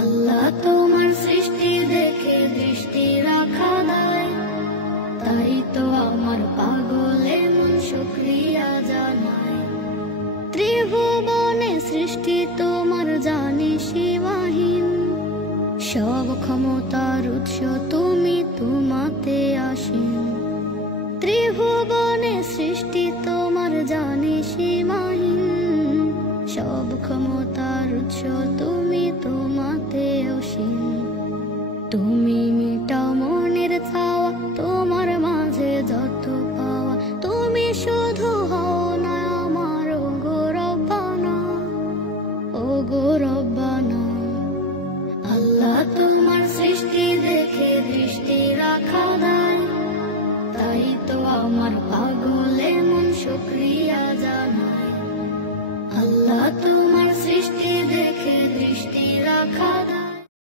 আল্লাহ তোমার সৃষ্টি দেখে দৃষ্টি রাখা দায়, তাই তো আমার পাগলে মন শুকরিয়া জানায়। ত্রিভুবনে সৃষ্টি তোমার জানি সীমাহীন, সব ক্ষমতার উৎস তুমি, তোমাতে আসীন। ত্রিভুবনে সৃষ্টি তোমার জানি সীমাহীন, সব ক্ষমতার উৎস তুমি, তোমাতে অসীম। তুমি মিটাও মনের চাওয়া, তোমার মাঝে যত পাওয়া, তুমি শুধু হও না আমার ওগো রব্বানা, ওগো রব্বানা। আল্লাহ তোমার সৃষ্টি দেখে দৃষ্টি রাখা দায়, তাই তো আমার পাগলে মন শুকরিয়া জানায়। আল্লাহ তোমার সৃষ্টি দেখে দৃষ্টি রাখা দায়।